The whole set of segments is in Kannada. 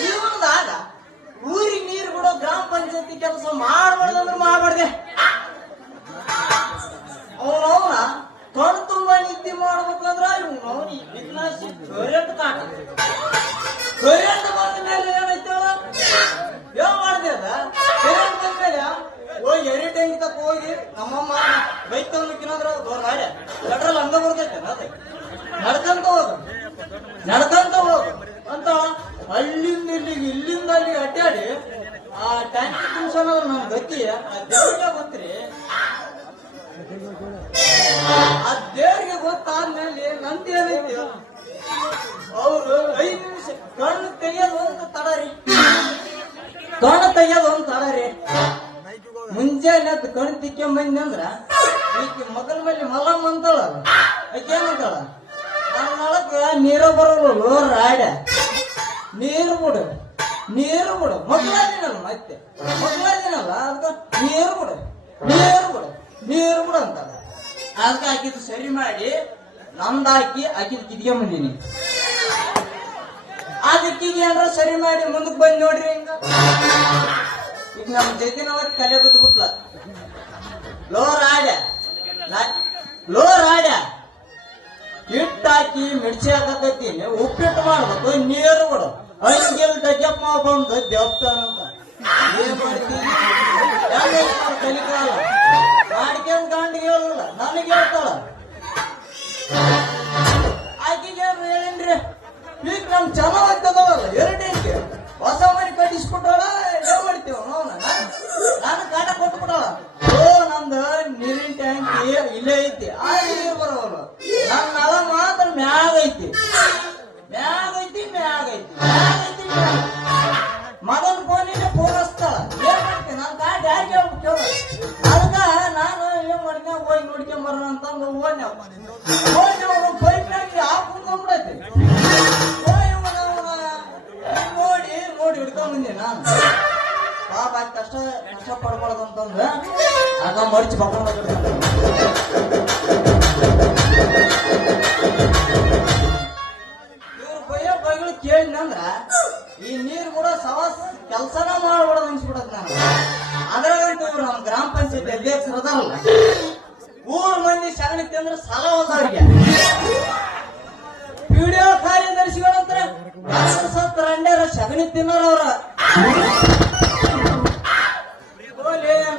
ಜೀವನದಾಗ ಊರಿಗೆ ನೀರು ಬಿಡೋ ಗ್ರಾಮ ಪಂಚಾಯತಿ ಕೆಲಸ ಮಾಡ್ಬಾರ್ದಂದ್ರೆ ಮಾಡ್ಬಾರ್ದೆ. ಅವನವನ ಕಣ್ ತುಂಬಾ ನಿದ್ದೆ ಮಾಡ್ಬೇಕಂದ್ರ ಇವನವನಿ ವಿಜ್ಞಾಸಿ ಕರೆಂಟ್ ಕಾಟ ಕರೆಂಟ್ ಬಂದ ಮೇಲೆ ಏನೈತಲ್ಲ ಯಾವ ಮಾಡ್ದೆ ಅದ ಕರೆಂಟ್ ಬಂದ ಮೇಲೆ ಹೋಗಿ ಎರಿ ಟ್ಯಾಂಕ್ ತಕ್ಕ ಹೋಗಿ ನಮ್ಮಮ್ಮ ಬೈಕ್ ತಗೊಂಡ್ಕಿನಂದ್ರ ದೂರ ಮಾಡಿ ಪೆಟ್ರೋಲ್ ಹಂಗ ಬರ್ತೈತೆ ಅದೇ ನಡ್ಕಂತ ಹೋಗು ಅಂತ ಅಲ್ಲಿಂದ ಇಲ್ಲಿಂದ ಅಲ್ಲಿಗೆ ಅಡ್ಡಾಡಿ ಆ ಟ್ಯಾಂಕ್ ತುಂಬಿಸೋಣ ನನ್ ಗತಿ ಆ ದೇವ್ರಿಗೆ ಗೊತ್ತ್ರಿ. ಆ ದೇವ್ರಿಗೆ ಗೊತ್ತಾದ್ಮೇಲೆ ನಂದು ಏನೈತಿ ಅವ್ರು 5 ನಿಮಿಷ ಕಣ್ಣು ತೆಗಿಯೋದು ಅಂತ ತಡರಿ ಮುಂಜಾನೆ ಕಣ್ಣು ತಿಕ್ಕೊಂಬಂದಿ ಅಂದ್ರ ಈಕೆ ಮಗನ ಮೇಲೆ ಮಲ್ಲಮ್ಮ ಅಂತಾಳ. ಆಕೆ ಏನಂತಾಳ, ನನ್ನೊಳಗ ನೀರ ಬರೋಲ್ಲ ರಾಡ ನೀರು ಬಿಡು ಮಕ್ಕಳಾದಿನಲ್ಲ ಮತ್ತೆ ಮಕ್ಕಳಾದಿನಲ್ಲ ಅದಕ್ಕ ನೀರು ಬಿಡು ಅಂತ ಅದಕ್ಕೆ ಆಕಿದ್ ಸರಿ ಮಾಡಿ ನಮ್ದಾಕಿ ಆಕಿದ್ ಕಿತ್ಕೊಂಬಂದಿನಿ. ಅದಕ್ಕಿಗೆ ಏನಾರ ಸರಿ ಮಾಡಿ ಮುಂದಕ್ಕೆ ಬಂದ್ ನೋಡ್ರಿ ಹಿಂಗ ಈಗ ನಮ್ ಜೈತಿನವ್ರಿಗೆ ಕಲೆ ಬಿಟ್ಬಿಟ್ಲ ಲೋ ರಾಡ ಹಿಟ್ಟಾಕಿ ಮಿರ್ಚಿ ಹಾಕತ್ತೀನಿ ಉಪ್ಪಿಟ್ಟು ಮಾಡ್ಬೇಕು ನೀರು ಬಿಡು ಹಂಗೆಲ್ ಡಜಪ್ಪ ಬಂದು ದೇವಸ್ಥಾನ ಏನ್ ಮಾಡ್ತೀನಿ ಕಲಿಕಾಲ ಮಾಡ್ಕೊಂಡ್ ಗಂಡಿಗೆ ಹೇಳಲ್ಲ ನನಗೆ ಹೇಳ್ತಾಳ. ಆಕಿಗೆ ಹೇಳೇನ್ರಿ ಈಗ ನಮ್ ಚೆನ್ನಾಗ್ತದವಲ್ಲ 2 ಹೊಸ ಮನೆ ಕಟ್ಟಿಸ್ಬಿಟ್ಟಾಳ ಏನ್ ಮಾಡ್ತೀವ ನಾನು ಕಾಟ ಕೊಟ್ಬಿಟ್ಟಾಳ. ನಂದು ನೀರಿನ ಟ್ಯಾಂಕ್ ಇಲ್ಲೇ ಐತಿ ಆ ನೀರು ಬರೋಲ್ಲ ನನ್ನ ನಳ ಮಾತ್ರ ಮ್ಯಾಗ ಐತಿ ಮಗನ ಫೋನಿಗೆ ಫೋನ್ ಹಚ್ತಾಳ ಏನ್ ಮಾಡ್ತೀನಿ ನಾನು ಕಾಟ ಯಾಕೆ ಹೇಳ್ಬಿಟ್ಟು ಅದಕ್ಕ ನಾನು ಏನ್ ಮಾಡ್ತೀನಿ ಹೋಗಿ ನೋಡ್ಕೊಂಡ್ ಬರೋಣ ಅಂತಂದು ಹೋಗಿ ಪೈಪ್ನಾಗ ಹಾಕ್ ಕುಡ್ಕೊಂಡ್ಬಿಡೈತಿ ನೋಡಿ ಹಿಡ್ಕೊಂಡ್ ಬಂದಿ ನಾನು ಪಾಪ ಕಷ್ಟ ಪಡ್ಬಾರ್ದು ಅಂತಂದ್ರೆ ಆಗ ಮರ್ಚಿ ಬಕೊಂಡ ಇವ್ರ ಬೈಗಳು ಕೇಳಿದ್ನಂದ್ರ ಈ ನೀರು ಕೂಡ ಸವಾಸ ಕೆಲ್ಸನ ಮಾಡ್ಬಾರ್ದು ಅನ್ಸ್ಬಿಡತ್ ನಾನು. ಅದ್ರಾಗಂತೂ ಇವ್ರು ನಮ್ಮ ಗ್ರಾಮ ಪಂಚಾಯತ್ ಅಧ್ಯಕ್ಷರು ಅದಾರಲ್ಲ ಊರ್ ಮಂದಿ ಸಗಣಿ ತಿಂದ್ರೆ ಸಾಲ ಹೋದವ್ರಿಗೆ ವಿಡಿಯೋ ಕಾರ್ಯದರ್ಶಿಗಳಂತ್ರ ಸತ್ತ ರಂಡ್ಯಾರ ಸಗಣಿ ತಿನ್ನೋರವ್ರ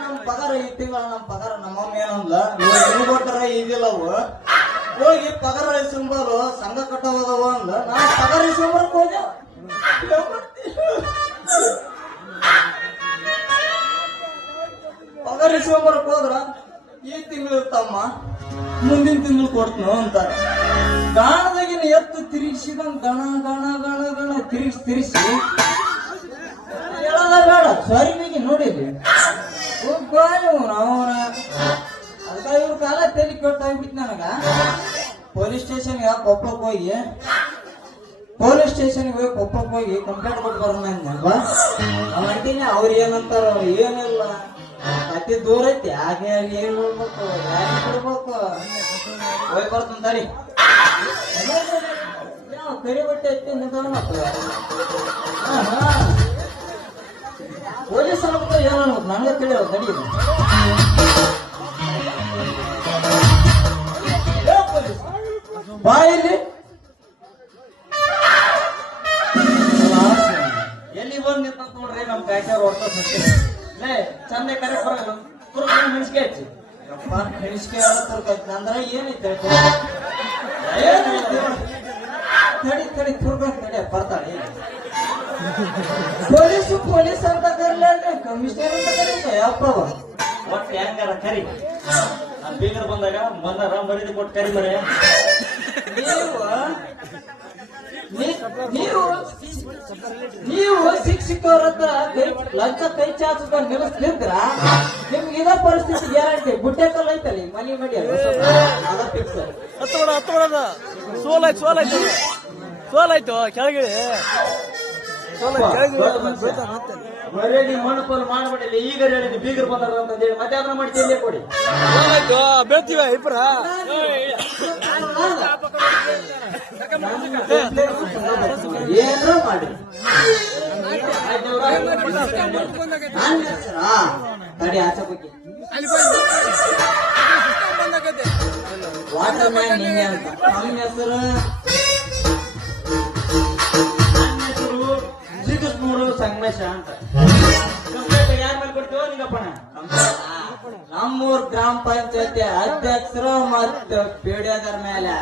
ನಮ್ ಪಗಾರ ಈ ತಿಂಗಳ ನಮ್ ಪಗಾರ ನಮ್ಮಮ್ಮ ಏನಂದ್ಲ ಕೊಟ್ಟಾರ ಇದಿಲ್ಲವು ಹೋಗಿ ಪಗಾರ ಇಸ್ಕೊಂಬರು ಸಂಘ ಕಟ್ಟೋದವ ಅಂದ ನಾನು ಪಗಾರ ಇಸ್ಕೊಂಬರಕ್ ಹೋದೆ ಪಗಾರ ಇಸ್ಕೊಂಬರಕ್ ಹೋದ್ರ ಈ ತಿಂಗಳು ಇರ್ತಮ್ಮ ಮುಂದಿನ ತಿಂಗಳು ಕೊಡ್ತನು ಅಂತಾರ. ಗಾಣದಾಗಿನ ಎತ್ತು ತಿರುಗಿಸಿದಂಗ ಗಣ ತಿರುಗಿಸಿ ಹೇಳೋದ ಬೇಡ ಸ್ವರಿಮಿಗೆ ನೋಡಿದ್ವಿ ಅವನ ಅದಕ್ಕ ಇವ್ರ ಕಾಲ ತೆಲಿ ಕೊಟ್ಟಾಗ್ಬಿಟ್ಟು ನನಗ ಪೊಲೀಸ್ ಸ್ಟೇಷನ್ಗೆ ಕೊಪ್ಪಕ್ಕೆ ಹೋಗಿ ಕಂಪ್ಲೇಂಟ್ ಕೊಟ್ಟು ಬರೋಣ ಅಂದ್ನಲ್ವಾ ಅಂತೀನಿ ಅವ್ರ ಏನಂತಾರ ಏನಿಲ್ಲ ಅತಿ ದೂರ ಐತಿ ಹಾಗೆ ಏನ್ ನೋಡ್ಬೇಕು ಯಾಕೆ ಕೊಡ್ಬೇಕು ಹೋಗಿ ಬರ್ತಂತಾರಿ ಕರಿ ಬಟ್ಟೆ ಐತಿ ಪೊಲೀಸ್ ಏನೋ ನಂಗೆ ತಿಳಿಯೋದು ನಡಿ ಬಾಯಲ್ಲಿ ಎಲ್ಲಿ ಬಂದ್ ನಿಂತ ನೋಡ್ರಿ ನಮ್ ಕಾಯ್ಚಾರ ಹೊಡ್ತೇ ಚಂದ ಕರೆ ಬರಲ್ಲ ಮೆಣಸಿಗೆ ಹಚ್ಚಿ ಯಪ್ಪ ಮೆಣಸಿಗೆ ತುರ್ಕೈತಿ ಅಂದ್ರೆ ಏನೈತೆ ತಡಿ ತುರ್ಬೇಕು ತಡಿ ಬರ್ತಾಳೆ ಪೊಲೀಸ್ ಅಂತ ಕರಿಲ್ಲ ಕಮಿಷನರ್ ಅಂತ ಕರೀತ ಯಪ್ಪ ಒಟ್ಟು ಹೆಂಗಾರ ಕರಿ ಬೀಗರ್ ಬಂದಾಗ ಬಂದಾರ ಮರಿದು ಕೊಟ್ಟು ಕರಿ ಮರೆ ನೀವು ನೀವು ಶಿಕ್ಷಕರ ಹತ್ರ ಲಂಚ ಕೈ ಚಾಚದ ನಿಲ್ಲಿಸ್ಲಿದ್ರ ನಿಮ್ಗೆ ಇದ ಪರಿಸ್ಥಿತಿ ಗ್ಯಾರಂಟಿ. ಬುಟ್ಟೆ ಕಲ್ ಐತಲ್ಲಿ ಮನಿ ಮಡಿ ಅದ ಫಿಕ್ಸ್. ಸೋಲಾಯ್ತು ಕೆಳಗೆ ಬರೇ ನೀವು ಮಣ್ಣು ಮಾಡ್ಬಿಟ್ಟಿಲ್ಲ. ಈಗ ಹೇಳಿದ್ವಿ ಬೀಗರು ಬಂದಾರ ಅಂತ ಹೇಳಿ ಮತ್ತೆ ಅದನ್ನ ಮಾಡಿ ತಿಂಡಿ ಕೊಡಿ. ಸೋಲಾಯ್ತು ಬೀಳ್ತೀವ ಇಬ್ರ ಏನೋ ಮಾಡಿ ತಡಿ ಆಚೆ ಬಗ್ಗೆ ವಾಟರ್ ಮ್ಯಾನ್ ನಿನ್ನೆ ಅಂತ ನನ್ನ ಹೆಸರು ಶ್ರೀಕೃಷ್ಣೂರು ಸಂಗಮೇಶ ಅಂತ. ಯಾರ ಮೇಲೆ ಕೊಡ್ತೀವೋ ನಿಂಗಪ್ಪಣ? ನಮ್ಮೂರ್ ಗ್ರಾಮ ಪಂಚಾಯತಿ ಅಧ್ಯಕ್ಷರು ಮತ್ತು ಪೀಡಿಯಾದರ ಮೇಲೆ.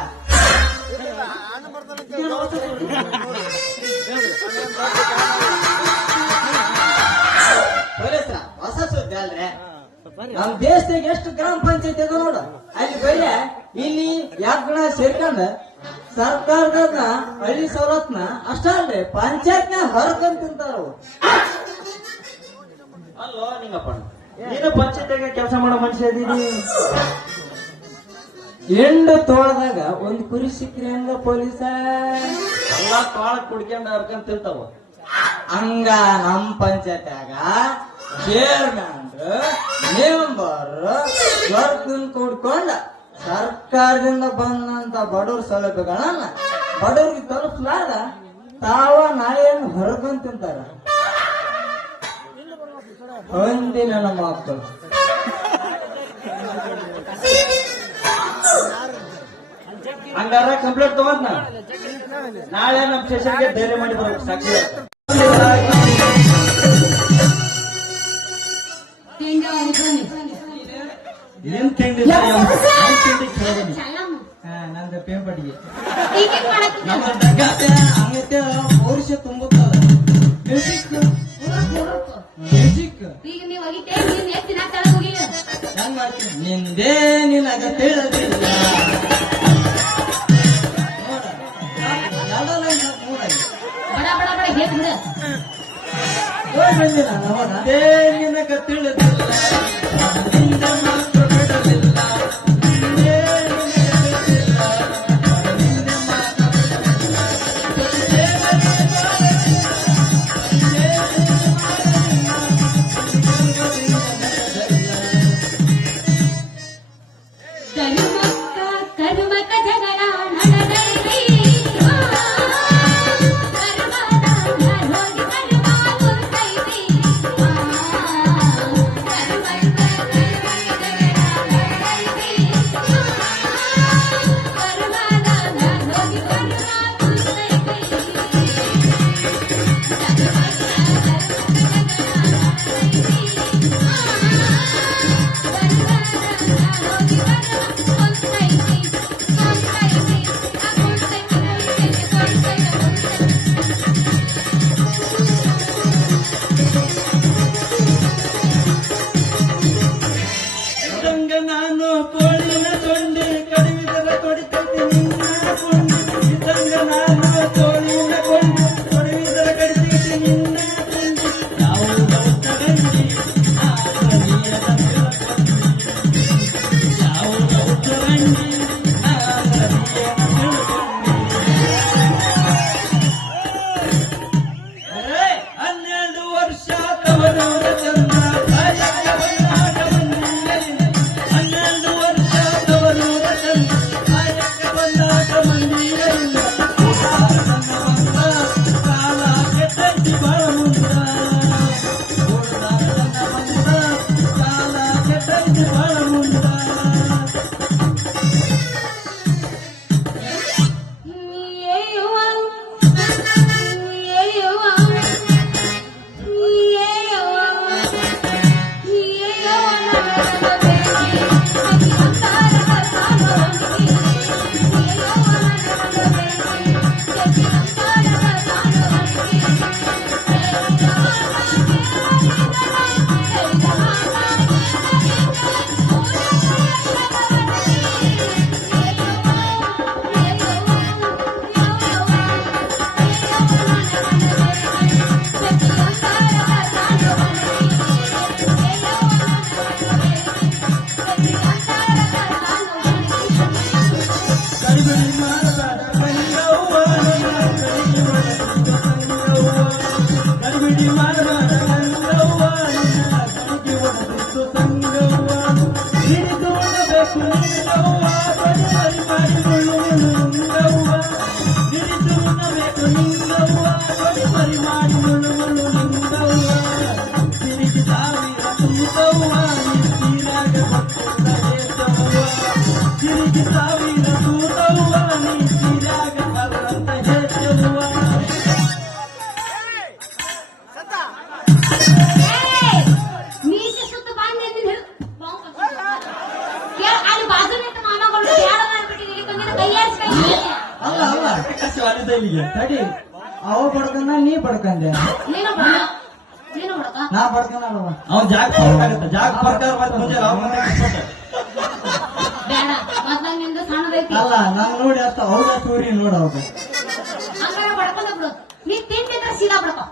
ಹೊಸ ಸುದ್ದಿ ಅಲ್ರಿ. ನಮ್ ದೇಶದಾಗ ಎಷ್ಟು ಗ್ರಾಮ ಪಂಚಾಯತಿ ಅದ ನೋಡು. ಅಲ್ಲಿ ಬರೀ ಇಲ್ಲಿ ಯಾಕಣ ಸೇರ್ಕೊಂಡ ಸರ್ಕಾರದ ಹಳ್ಳಿ ಸವಲತ್ನ ಅಷ್ಟ ಅಲ್ರಿ ಪಂಚಾಯತ್ನ ಹೊರಕಂತ ತಿಂತಾರ. ಅಲ್ಲೋ ನಿಂಗಪ್ಪ, ನೀನು ಪಂಚಾಯತ್ಗೆ ಕೆಲಸ ಮಾಡೋ ಮನುಷ್ಯ ಇದೀನಿ. ಎಂಡು ತೋಳದಾಗ ಒಂದ್ ಕುರಿ ಸಿಕ್ಕ್ರಿ ಹಂಗ ಪೊಲೀಸ ಎಲ್ಲಾ ತೋಳ ಕುಡ್ಕೊಂಡ್ ಹರ್ಕೊಂಡ್ ತಿಂತಾವ. ಹಂಗ ನಮ್ ಪಂಚಾಯತ್ಯಾಗ ಚೇರ್ಮನ್ ಮೆಂಬರ್ ವರ್ಕನ್ ಕೂಡ್ಕೊಂಡ ಸರ್ಕಾರದಿಂದ ಬಂದಂತ ಬಡವ್ರ ಸೌಲಭ್ಯಗಳನ್ನ ಬಡವ್ರಿಗೆ ತಲುಪಿಸಲಾರ ತಾವ ನಾಳೆಯನ್ನು ಹೊರಗೊಂಡ್ ತಿಂತಾರ. ಒಂದಿ ನನ್ನ ಮಕ್ಕಳು ಹಂಗಾರ ಕಂಪ್ಲೇಂಟ್ ತಗೊಂಡ್ ನಾಳೆ ನಮ್ ಸ್ಟೇಷನ್ಗೆ ಧೈರ್ಯ ಮಾಡಿ ಬರ್ಬೇಕು. ಸಾಕ್ಷಿ ಏನ್ ತಿಂಡಿ ನಂದು ಪೇಪಟಿಗೆ ನಮ್ಮ ಹಂಗತ್ತೆ ಪೌರುಷ ತುಂಬುತ್ತದ. ಹೆಂಗ್ ಮಾಡ್ತೀನಿ ನಿಂದೇ ನಿನಗ ತಿಳಿದಿಲ್ಲ. ನಿನಗ ತಿಳಿದಿಲ್ಲ ನಿಂದ ಮಾತ್ರ ಬಿಡಲಿಲ್ಲ. ಕೋಟಿ ಬರಿ ಮಾಡಿ ಮುಳ್ಳು ಮುಳ್ಳು ನಿಂದವ್ವ ತಿರುಗಿ ಸಾವಿರ ತೂತವ್ವ ನೀರಾಗ ಬರ್ತದ ಹೇತವ್ವ ತಿರುಗಿ ಸಾವಿರ ತೂತವ್ವ ನೀರಾಗ ಬರ್ತದ ಹೇತವ್ವ ಮೀಸೆ ಸುತ್ತ ಬಾಂಧಿ ಅಲ್ಲಿ ಬಾಜು ನಿಂತು ಮಾಮಗಳು ಯಾರ ಮಾಡ್ಬಿಟ್ಟಿದ್ದೀರಿ ಕೊಂದಿನ ಕೈಯಾರಿಸಿ ಅಲ್ಲ ಅಲ್ಲ ಕಷ್ಟವಾದ ಇಲ್ಲಿಗೆ ತಡಿ ಅವ ಬಡ್ಕಂದ ನೀ ಬಡ್ಕಂದೆ ನೀನು ಬಡ ನೀನು ಬಡಕ ನಾ ಬಡ್ಕಂದವ ಅವ್ನ್ ಜಾಗ ಬರ್ಬೇಕಾಗತ್ತ ಜಾಗ ಬರ್ತಾರ ಮತ್ತೆ ಮುಂಜಾನೆ ಅವ್ನ ಮನೆ ಕಿಸ್ಕೊಂಡೆ. ಬೇಡ ಮೊದ್ಲಂಗಿಂದ ಸಣ್ಣದೈತಿ ಅಲ್ಲ ನಾನ್ ನೋಡಿ ಅಷ್ಟ ಅವ್ರ ಸ್ಟೋರಿ ನೋಡ ಅವ್ರು ಹಂಗಾರ ಬಡ್ಕೊಂಡ ಬಿಡು ನೀ ತಿಂದಿದ್ರೆ ಸೀದಾ ಬಡ್ಕೊ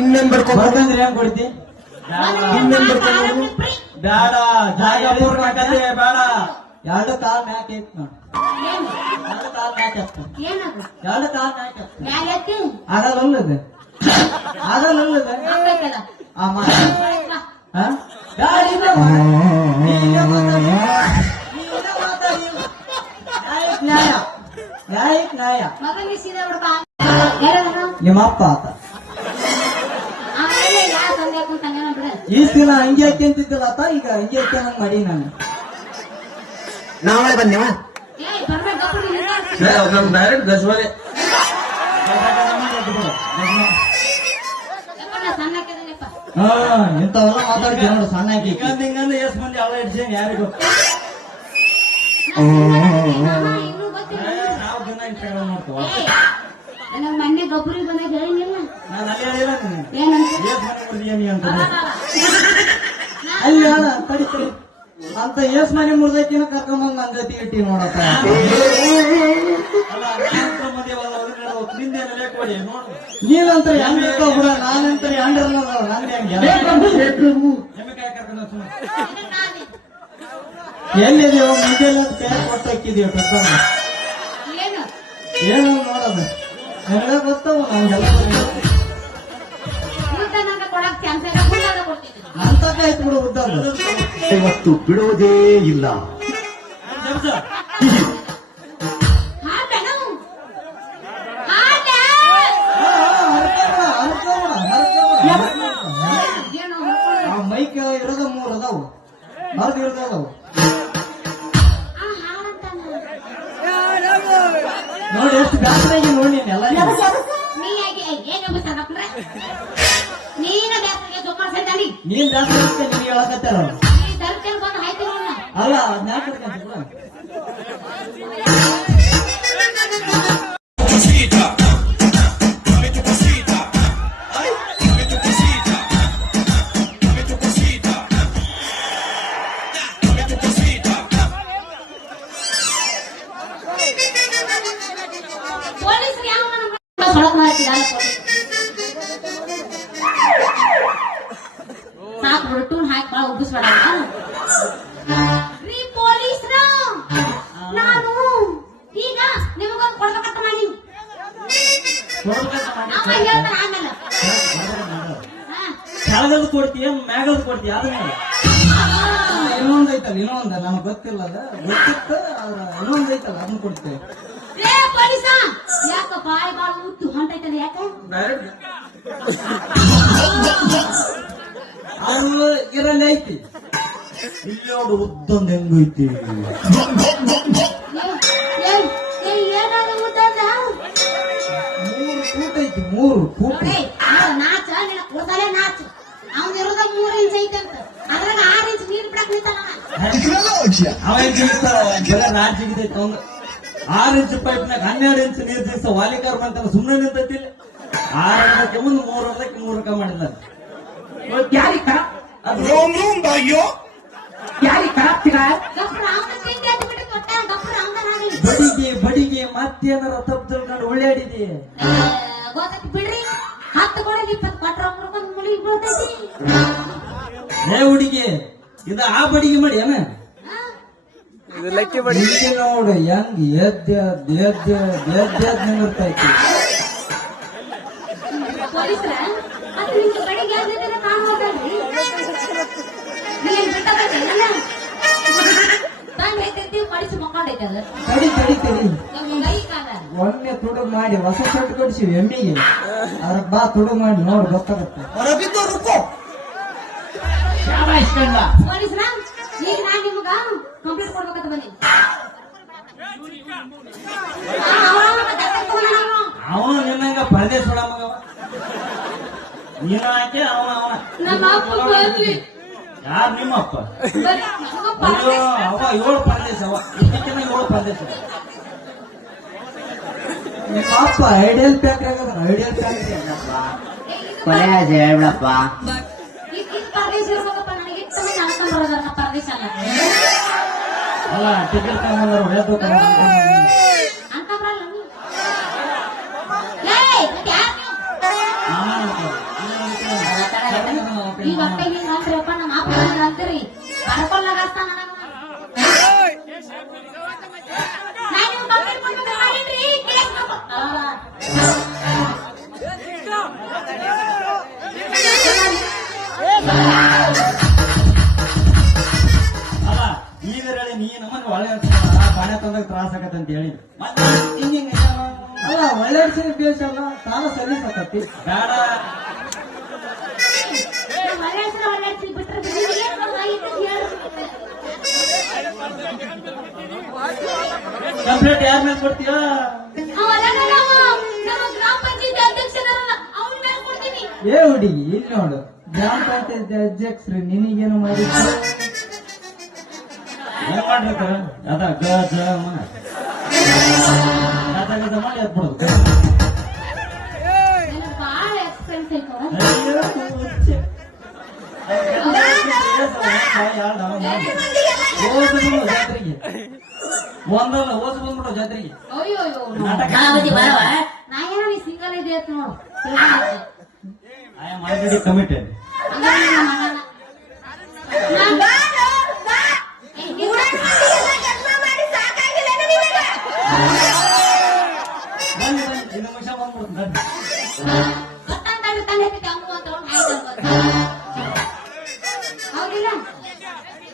ಇನ್ನೇನ್ ಬಡ್ಕಂದ್ರೆ ಏನ್ ಕೊಡ್ತಿ ಬೇಡ ಜಾಗ ಪೂರ್ಣಕತೆ ಬೇಡ ಎರಡು ಕಾಲ್ ಮ್ಯಾಕ್ ಐತ್ ನೋಡ್ ಎರಡು ಕಾಲ್ ಮ್ಯಾಕ್ ಹತ್ತ ಏನದು ಎರಡು ಕಾಲ್ ಮ್ಯಾಕ್ ಹತ್ತ ಮ್ಯಾಲೆತ್ತಿ ಆಗಲ್ಲದ ಆಗಲ್ಲದ ಹಾಕೈತದ ಅಮ್ಮ ಗಾಡಿ ನ್ಯಾಯ ನ್ಯಾಯಕ್ ನ್ಯಾಯ ಮಗನಿಗೆ ಸೀದಾ ಬಡ್ಕ ಯಾರದನು ನಿಮ್ಮ ಅಪ್ಪ ಆತ ಆಮೇಲೆ ಯಾ ಸಂದೇಹ ಕುಂತಾನೇನ ಬಿಡ ಈ ದಿನ ಹಂಗೆ ಹಾಕ್ಯಂತಿದ್ದಲ್ಲ ಆತ ಈಗ ಹಂಗೆ ಹಾಕ್ಯಂಗ್ ಮಾಡಿ ನಾನು ನಾವೇ ಬಂದೇವ ಏಯ್ ಬರ್ಬೇಕು ಗಪ್ಪು ನಿಂದ ನಮ್ ಡೈರೆಕ್ಟ್ ಗಜ್ವಾಲೆ ಯಾಕಂದ್ರೆ ಸಣ್ಣಕ್ಕಿದೀನಿಪ್ಪ ಹಾ ಇಂಥವೆಲ್ಲ ಮಾತಾಡ್ತೀವಿ ನೋಡು ಸಣ್ಣ ಹಾಕಿ ಹಿಂಗಂದ ಎಷ್ಟ್ ಮಂದಿ ಅಲ್ಲ ಇಡ್ಸೇನ್ ಯಾರಿಗೂ ಇನ್ನೂ ಗೊತ್ತಿಲ್ಲ ನಾವು ದಿನ ಇನ್ಸ್ಟಾಗ್ರಾಮ್ ಮಾಡ್ತೀವ ನನಗ್ ಮೊನ್ನೆ ಗೊಬ್ಬರಿಗೆ ಬಂದಾಗ ಹೇಳಿಲ್ಲ ನಾನು ಅಲ್ಲಿ ಹೇಳಿಲ್ಲ ನೀನು ಏನಂತ ಎಷ್ಟ್ ಮನೆ ಮುರಿದೀನಿ ಅಂತ ಅಲ್ಲಿ ಅಲ್ಲ ತಡಿ ತಡಿ ಅಂತ ಎಷ್ಟ್ ಮನೆ ಮುರಿದೈತಿನ ಕರ್ಕೊಂಬಂದ್ ನನ್ ಜೊತೆ ಇಟ್ಟಿ ನೋಡಪ್ಪ ನೀನಂತ ಹೆಂಗ್ ಬಿಡ ನಾನಂತ ಹೆಂಡ್ರಲ್ಲ ನಂಗೆ ಎಲ್ಲಿದೀವ ಮುಂದೆಲ್ಲ ಕೈ ಕೊಟ್ಟಾಕಿದೀವಿ ಪೆಟ್ರೋಲ್ ಏನು ಏನು ನೋಡೋದು ಎಲ್ಲ ಗೊತ್ತವ ನಮ್ಗೆಲ್ಲ ಉದ್ದನಾಗ ಕೊಡಕ್ ಚಾನ್ಸ್ ಇಲ್ಲ ಫುಲ್ಲಾಗ ಕೊಡ್ತೀನಿ ಅಂತಕ ಆಯ್ತು ಬಿಡು ಉದ್ದದ್ದು ಇವತ್ತು ಬಿಡುವುದೇ ಇಲ್ಲ ಹಾಟನು ಹಾಟ ಏನು ಮೈಕ್ ಇರೋದ 3 ಅದಾವು ಬರ್ದು ಇರೋದವು ಆ ಹಾಡಂತಾನ ನೋಡಿ ಎಷ್ಟು ಬ್ಯಾಸರಾಗಿ ನೋಡಿ ನೀನ್ ಎಲ್ಲ ನೀ ಯಾಕೆ ಏನು ಬಿಸಾಕಪ್ರೆ ನೀನ ಬ್ಯಾಸರಿಗೆ ಜೊಮ್ಮ ಸೈತಾನಿ ನೀನ್ ಬ್ಯಾಸರ ಇರುತ್ತೆ ನೀನ್ ಹೇಳಕತ್ತಾರ ನೀ ತರ್ಕೇಳಿ ಬಂದು ಹಾಯ್ತಿ ನೋಡ ಅಲ್ಲ ಅದ್ನ ಯಾಕೆ ಪೊಲೀಸರು ಯಾವ ಸೊಳಕ್ ಮಾಡ್ತಿಲ್ಲ ಸಾಕು ಬಿಟ್ಟು ಹಾಕಿ ಬಾಳ ಉಬ್ಬಿಸ್ಬೇಡ ರೀ ಪೊಲೀಸ್ರ ನಾನು ಈಗ ನಿಮಗೊಂದು ಕೊಡ್ಬೇಕಂತ ಮಾಡಿ ಅವ ಹೇಳ್ತಾನ ಆಮೇಲೆ ಹಾ. ಕೆಳಗದು ಕೊಡ್ತೀಯ ಮ್ಯಾಗದು ಕೊಡ್ತೀಯ ಅದನ್ನ ಇನ್ನೊಂದ್ ಐತಲ್ಲ ಇನ್ನೊಂದ ನಮ್ಗೆ ಗೊತ್ತಿಲ್ಲ ಅದ ಗೊತ್ತಿತ್ತು ಆದ್ರ ಇನ್ನೊಂದ್ ಐತಲ್ಲ ಅದನ್ನ ಕೊಡ್ತೇವೆ ರೇ ಪೊಲೀಸ ಯಾಕ ಬಾಯಿ ಬಾಳ ಉತ್ತು ಹೊಂಟೈತಲ್ಲ ಯಾಕ ಅದು ಇರಲ್ಲಿ ಐತಿ ಇಲ್ಲಿ ನೋಡು ಉದ್ದೊಂದು ಹೆಂಗೈತಿ ಏನಾದ್ರು ಉದ್ದದ 3 ಫೂಟ್ ಐತಿ 3 ಫೂಟ್ ನಾಚ ನಿನ್ನ ಕೂದಲೇ ನಾಚು ಅವ್ನ ಇರೋದ 3 ಇಂಚ್ ಐತಂತ ಅದ್ರಾಗ 6 ಇಂಚ್ ನೀರ್ ಬಿಡಕ್ ನಿಂತಾನ ಅವಾಗ ಬರೀ ರಾಜ್ಯಗಿದೈತಿ ಅವ್ನು 6 ಇಂಚ್ ಪೈಪ್ನಾಗ 12 ಇಂಚ್ ನೀರ್ ದಿವಸ ವಾಲಿಕಾರ್ ಬಂತಾನ ಸುಮ್ಮನೆ ನಿಂತೈತಿ 6 ವರ್ಷಕ್ಕೆ ಮುಂದೆ 3 ವರ್ಷಕ್ಕೆ 3 ಮಾಡಿದ್ದಾರೆ रोम रोम भाइयों ಗಪ್ರ ಅವನ ತಿಂಡಿ ಅದು ಬಿಟ್ಟು ಕೊಟ್ಟ ಗಪ್ರ ಅವನ ನಾಡಿ ಬಡಿಗೆ ಮತ್ತೇನಾರ ತಪ್ಪು ತಿಳ್ಕೊಂಡು ಉಳ್ಳಾಡಿದಿ ಗೊತ್ತೈತಿ ಬಿಡ್ರಿ 10 ಕೊಡಲಿ 20 ಕೊಟ್ರ ಮುರ್ಕೊಂಡ್ ಮುಳಿ ಬೀಳ್ತೈತಿ ಏ ಹುಡುಗಿ ಇದು ಆ ಬಡಿಗೆ ಮಾಡಿ ಏನ ಇದು ಲೆಕ್ಕಿ ಬಡಿ ಇಲ್ಲಿ ನೋಡು ಹೆಂಗ್ ಎದ್ದ ನಿಂದಿರ್ತೈತಿ ಪೊಲೀಸರ ಅದು ನಿಮ್ಗೆ ಬೆಳಿಗ್ಗೆ ಎದ್ದಿದ್ರೆ ಕಾಣ್ಬೋದಲ್ರಿ ನೀನ್ ಬಿಟ್ಟಲ್ಲ ತಂದ್ ಐತಿರ್ತೀವಿ ಮಡಿಸಿ ಮಕ್ಕೊಂಡೈತೆ ಅದು ತಡಿ ತಡಿ ತಡಿ ನಮ್ಮ ಕೈ ಕಾಲ ಒಮ್ಮೆ ತುಡುಗ್ ಮಾಡಿ ಹೊಸ ಶರ್ಟ್ ಕೊಡಿಸಿವಿ ಎಮ್ಮಿಗೆ ಅದ್ರ ಬಾ ತುಡುಗ್ ಮಾಡಿ ನೋಡು ಗೊತ್ತಾಗುತ್ತೆ ಪೊಲೀಸ್ರ ಈಗ ನಾನ್ ನಿಮಗ ಕಂಪ್ಲೇಂಟ್ ಕೊಡ್ಬೇಕಂತ ಬನ್ನಿ ಅವನು ನಿನ್ನಂಗ ಪರದೇಶ ಮಗ ನೀನು ಹಾಕಿ ಅವನ ನಮ್ಮ ಅಪ್ಪ ಬಂದ್ವಿ ಯಾರು ನಿಮ್ಮಪ್ಪ ಬರೀ ನಮಗ ಅಯ್ಯೋ ಅವ 7 ಪರದೇಶ ಅವ ಇದಕ್ಕಿಂತ 7 ಪರದೇಶ ನಿಮ್ಮ ಅಪ್ಪ ಐಡಿಯಲ್ ಫ್ಯಾಕ್ಟ್ರಿ ಆಗದ ಐಡಿಯಲ್ ಫ್ಯಾಕ್ಟ್ರಿ ಕೊನೆ ಹೇಳ್ಬಿಡಪ್ಪ. ಪರದೇಶ ಇರ್ಬೇಕಪ್ಪ ನನಗೆ ಇಟ್ಟು ನಡ್ಕೊಂಡ್ ಬರೋದನ್ನ ಪರದೇಶ ಅಲ್ಲ ಅಲ್ಲ ಟಿಕೆಟ್ ತಗೊಂಡ್ರು ರೇತು ಅಂತ ಬರಲ್ಲ ನೀವು ಏಯ್ ಮತ್ತೆ ಯಾರು ನೀವು ಈ ಹೊಟ್ಟೆ ಹಿಂಗ ಅಂದ್ರಪ್ಪ ನಮ್ಮ ಅಪ್ಪ ಹಿಂಗ ಅಂತೀರಿ ಕರ್ಕೊಳ್ಳಾಗಸ್ತಾನ ನಾನು ಕಂಪ್ಲೇಂಟ್ ಕೊಟ್ಟು ಮಾಡಿದ್ರಿ ಕೇಳಿಸ್ಬೇಕು ಅಲ್ಲ ಈಗ ಹೇಳಿ ನೀ ನಮ್ಮನ್ನ ಒಳ್ಳೆ ಪಾಣ್ಯ ತಂದಾಗ ತ್ರಾಸ ಆಗತ್ತೆ ಅಂತ ಹೇಳಿ ಅಲ್ಲ ಒಳ್ಳೆ ಬೇಸ್ ಅಲ್ಲ ತಾನ ಸರ್ವಿಸ್ ಆಗತ್ತಿ ಬೇಡ ಒಳ್ಳೆ ಬಿಟ್ರೆ ಕಂಪ್ಲೇಂಟ್ ಯಾರ ಮೇಲೆ ಕೊಡ್ತೀಯ ನಮ್ಮ ಗ್ರಾಮ ಪಂಚಾಯತ್ ಅಧ್ಯಕ್ಷರಲ್ಲ ಅವ್ನ ಮೇಲೆ ಕೊಡ್ತೀನಿ ಏ ಹುಡುಗಿ ಇಲ್ಲಿ ನೋಡು ಗ್ರಾಮ ಪಂಚಾಯತ್ ಅಧ್ಯಕ್ಷರು ನಿನಗೇನು ಮಾಡಿದ್ರು ಏನ್ ಮಾಡಿರ್ತಾರ ಅದ ಗಜ ಮಾಡಿ ಎದ್ಬಿಡುದು ನನಗೆ ಬಹಳ ಎಕ್ಸ್ಪೆನ್ಸ್ ಐತವ ಜಾತ್ರೆಗೆ ಒಂದಲ್ಲ ಓದ್ ಬಂದ್ಬಿಟ್ಟು ಜಾತ್ರೆಗೆ ಅಯ್ಯೋ ನಾ ಏನೋ ನೀ ಸಿಂಗಲ್ ಇದೆ ಅಂತ ನೋಡು ಐ ಆಮ್ ಆಲ್ರೆಡಿ ಕಮಿಟೆಡ್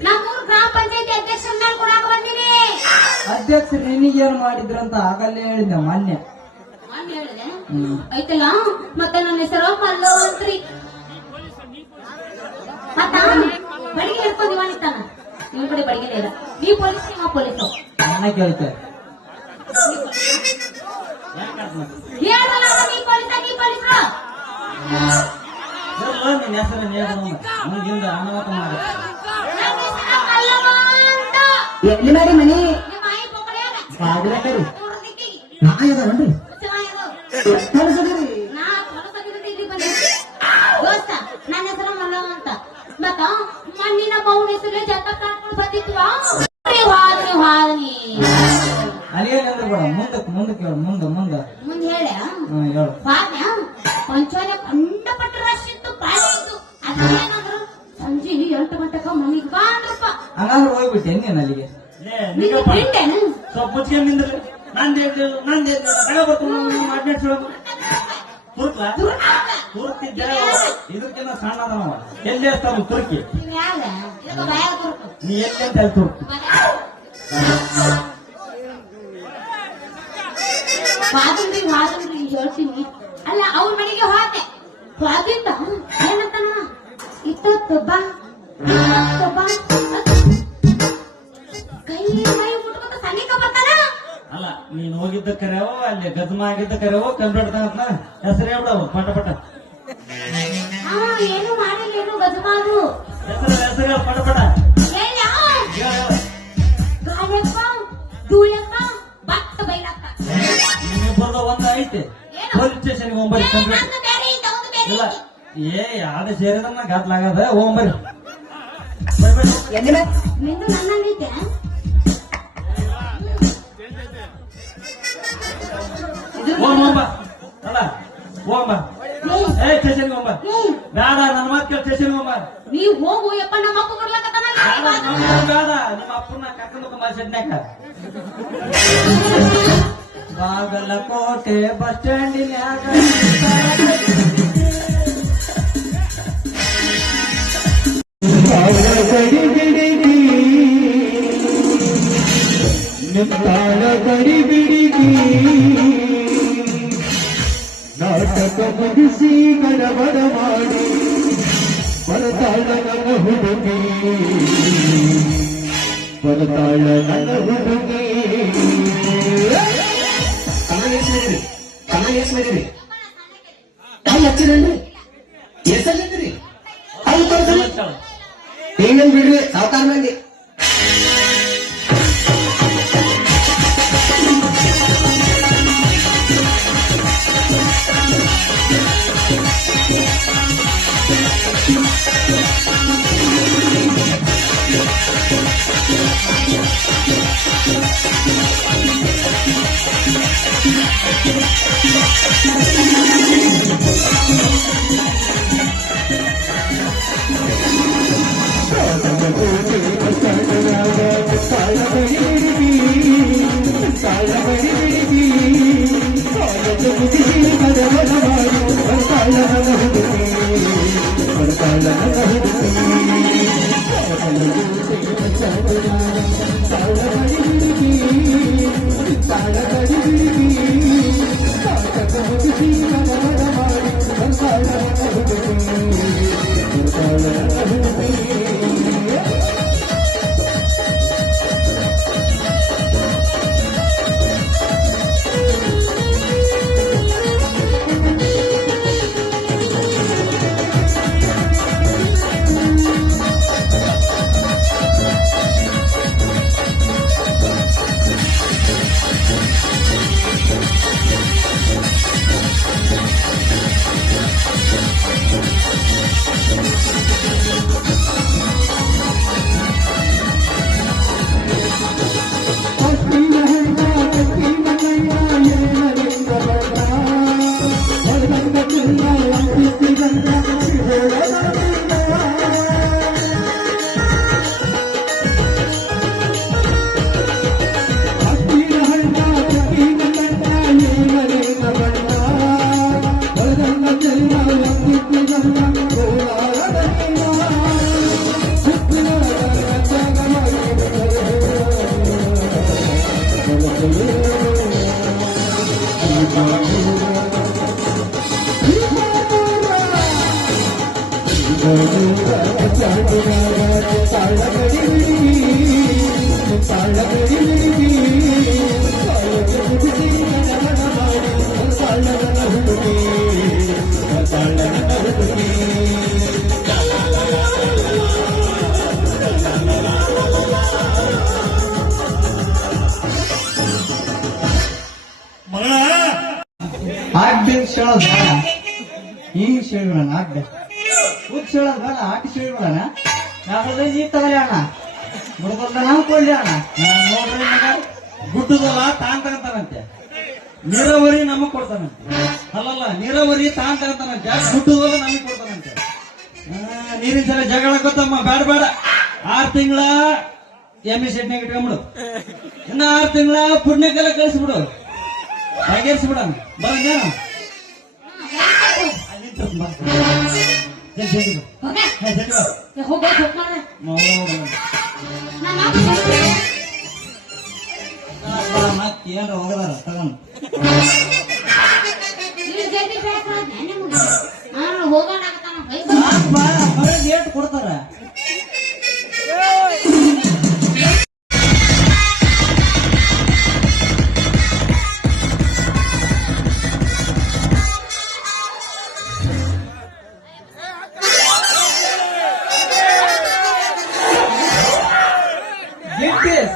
ನಮ್ಮೂರು ಗ್ರಾಮ ಪಂಚಾಯತಿ ಅಧ್ಯಕ್ಷರ ಮೇಲೆ ಕೊಡಾಕ ಬಂದಿನಿ ಅಧ್ಯಕ್ಷರು ನಿನಗೇನು ಮಾಡಿದ್ರಂತ ಆಗಲ್ಲೇ ಹೇಳಿದ್ದೆ ಮಾನ್ಯ ನಾನು ಹೇಳಿದೆ ಐತಲ್ಲ ಮತ್ತೆ ನನ್ನ ಹೆಸರು ಮಲ್ಲವಂತ್ರಿ ಮತ್ತ ಬಡಿಗೆ ಹಿಡ್ಕೊಂಡು ಇವನಿತ್ತಾನ ನಿಮ್ ಕಡೆ ಬಡಿಗೆ ಇಲ್ಲ ನೀ ಪೊಲೀಸ್ ನಿಮ್ಮ ಪೊಲೀಸು ನನ್ನ ಕೇಳ್ತೆ ಹೇಳಲ್ಲ ನೀ ಪೊಲೀಸ ನೀ ಪೊಲೀಸರು ನಿನ್ನ ಹೆಸರು ಮುಂದಿಂದ ಅನಾಹುತ ಮಾಡಿ ನನ್ನ ಹೆಸರು ಮಲ್ಲವ ಅಂತ ಎಲ್ಲಿ ಮಾಡಿ ಮನಿ ನಿಮ್ಮ ಆಯಿ ಪೊಕ್ಕಳ್ಯಾಗ ಬಾಗಿಲ ಕಡೆ ಮೂರು ದಿಕ್ಕಿಗೆ ನಾಯದನ್ರಿ ಕಳಿಸದಿರಿ ನಾ ಹೊರಸಗಿರುತ್ತೆ ಇಲ್ಲಿ ಬಂದಿದ್ದೆ ದೋಸ್ತ ನನ್ನ ಹೆಸರು ಮಲ್ಲವ ಅಂತ ಮತ್ತ ಮಣ್ಣಿನ ಮೌನ ಹೆಸರು ಜತ್ತ ಕಾಣ್ಕೊಂಡು ಬಂದಿದ್ವಾ ಹಾದ್ನಿ ಅಲ್ಲಿಯಲ್ಲಿ ಅಂದ್ರೆ ಬೇಡ ಮುಂದಕ್ಕೆ ಹೇಳು ಮುಂದೆ ಮುಂದೆ ಹೇಳ ಹೇಳು ಪಾದ್ಯ ಪಂಚಾಯ ಕಂಡಪಟ್ಟ ರಶ್ ಇತ್ತು ಪಾಳಿ ಇತ್ತು ಅದೇನಾದ್ರು ಸಂಜೆ 8 ಗಂಟೆಗೆ ಮನೆಗೆ ಬಾ ಅಂದ್ರಪ್ಪ ಹಂಗಾದ್ರೆ ಹೋಗ್ಬಿಟ್ಟೆ ನೀನ್ ಅಲ್ಲಿಗೆ ನಿನ್ನ ಫ್ರೆಂಡೇನು ಸ್ವಲ್ಪ ಮುಚ್ಕೆ ನಿಂದ್ರಿ ನಂದೇ ತುರ್ತಿದ್ದೆ ಇದಕ್ಕಿಂತ ಸಣ್ಣ ಅದಾವ ಎಲ್ಲಿ ಇರ್ತಾವ ತುರ್ಕಿ ಯಾವ್ದ ಇದಕ್ಕೆ ಭಯ ಕೊಡ್ತು ನೀ ಎಲ್ಲಿ ಅಂತ ಹೇಳಿ ತುರ್ಕಿ ವಾದಂದ್ರಿ ಹೇಳ್ತೀನಿ ಅಲ್ಲ ಅವ್ರ ಮನೆಗೆ ಹೋದೆ ಹೋದಿಂದ ಏನಂತಾನ ಇತ್ತೊಬ್ಬ ಕೈ ಮುಟ್ಕೊಂತ ಸನಿಕ ಬರ್ತಾನ ಅಲ್ಲ ನೀನ್ ಹೋಗಿದ್ದ ಕರೆಯೋ ಅಲ್ಲಿ ಗದ್ಮ ಆಗಿದ್ದ ಕರೆಯೋ ಕಂಪ್ಯೂಟರ್ ತಗತ್ನ ಹೆಸರು ಹೇಳ್ಬಿಡವು ಪಟ ಏನು ಮಾಡಿಲ್ಲ ಏನು ಗಜಮಾನು ಹೆಸರು ಪಟ ಗಾಯಪ್ಪ ಧೂಳಪ್ಪ ಭಕ್ತ ಬೈರಪ್ಪ ನಿಮ್ಮಿಬ್ಬರದ ಒಂದು ಐತೆ ಪೊಲೀಸ್ ಸ್ಟೇಷನ್ ಹೋಗ್ಬರಿ ಕಂಪ್ಲೇಂಟ್ ಇಲ್ಲ ಏ ಯಾವ್ದು ಸೇರಿದನ್ನ ಗದ್ಲಾಗದ ಹೋಗ್ಬರಿ ಎಲ್ಲಿ ನಿಂದು ನನ್ನೈತೆ ಹೋಗ್ಬ ಅಲ್ಲ ಹೋಗ್ಬ ಏ ಸ್ಟೇಷನ್ ಹೋಗ್ಬ ಬೇಡ ನನ್ನ ಮಾತು ಕೇಳಿ ಸ್ಟೇಷನ್ ಹೋಗ್ಬ ನೀವ್ ಹೋಗು ಯಪ್ಪ ನಮ್ಮ ಅಪ್ಪ ಬರ್ಲಕತ್ತಾನ ಬೇಡ ನಿಮ್ಮ ಅಪ್ಪನ ಕರ್ಕೊಂಡು ಶೆಡ್ನ್ಯಾಕ ಬಾಗಲಕೋಟೆ ಬಸ್ ಸ್ಟ್ಯಾಂಡಿನ್ಯಾಗ ಮುಗಿಸಿ ಗಡಬಡ ಮಾಡಿ ಬರ್ತಾಳ ನನ್ನ ಹುಡುಗಿ ಬರ್ತಾಳ ನನ್ನ ಹುಡುಗಿ ಕಮಲೇಶ್ವರಿ ಕಮಲೇಶ್ವರಿ ಅಲ್ಲಿ ಹಚ್ಚಿರಲ್ರಿ ಎಷ್ಟರಿ ಅಲ್ಲಿ ಕೊಡ್ತಾರೆ ಏನೇನ್ ಬಿಡ್ರಿ ಸಾವುಕಾರ ಮಂದಿ ಹೇಳೋದ್ ಬೇಡ ಹಿಂಗ್ ಹೇಳ್ಬಿಡಣ ಆಗ್ಬೇ ಕೂತ್ ಹೇಳೋದ್ ಬೇಡ ಆಟಿ ಹೇಳ್ಬಿಡಣ ಯಾಕಂದ್ರೆ ನೀ ತಗಲಿ ಅಣ್ಣ ಮುಡ್ಕೊಂಡ ನಾವು ಕೊಡ್ಲಿ ಅಣ್ಣ ನೋಡ್ರಿ ಗುಡ್ಡದಲ್ಲ ತಾನ್ ತಗಂತಾನಂತೆ ನೀರಾವರಿ ನಮಗ್ ಕೊಡ್ತಾನಂತೆ ಅಲ್ಲಲ್ಲ ನೀರಾವರಿ ತಾನ್ ತಗಂತಾನಂತೆ ಗುಡ್ಡದಲ್ಲ ನಮಗ್ ಕೊಡ್ತಾನಂತೆ ನೀರಿನ ಸಲ ಜಗಳ ಗೊತ್ತಮ್ಮ ಬೇಡ ಬೇಡ 6 ತಿಂಗಳ ಎಮ್ಮೆ ಸೆಟ್ನಾಗ ಇಟ್ಕೊಂಡ್ಬಿಡು ಇನ್ನ 6 ತಿಂಗಳ ಪುಣ್ಯಕ್ಕೆಲ್ಲ ಕಳಿಸ್ಬಿಡು ಬಗೆಹರಿಸ್ಬಿಡ ಬರಂಗೇನು ಮತ್ತೇನ್ರ ಹೋಗದಾರ ತಗೊಂಡು ಏಟ್ ಕೊಡ್ತಾರ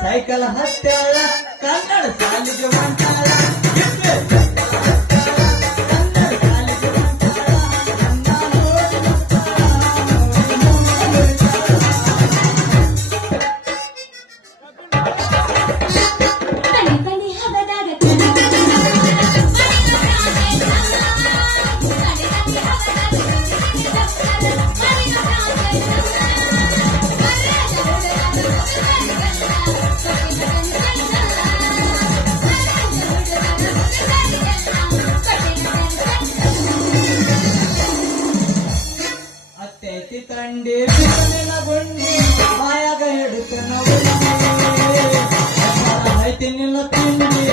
ಸೈಕಲ್ ಹತ್ತಾಳ ಕನ್ನಡ ಸಾಲಿಗೆ ಬಂತಾಳ ತಂಡಿ ಗೊಂಡಿ ಮಾಯಾಗ ಹಿಡಿತ ಐತಿ ನಿನ್ನ ತಿಂಡಿ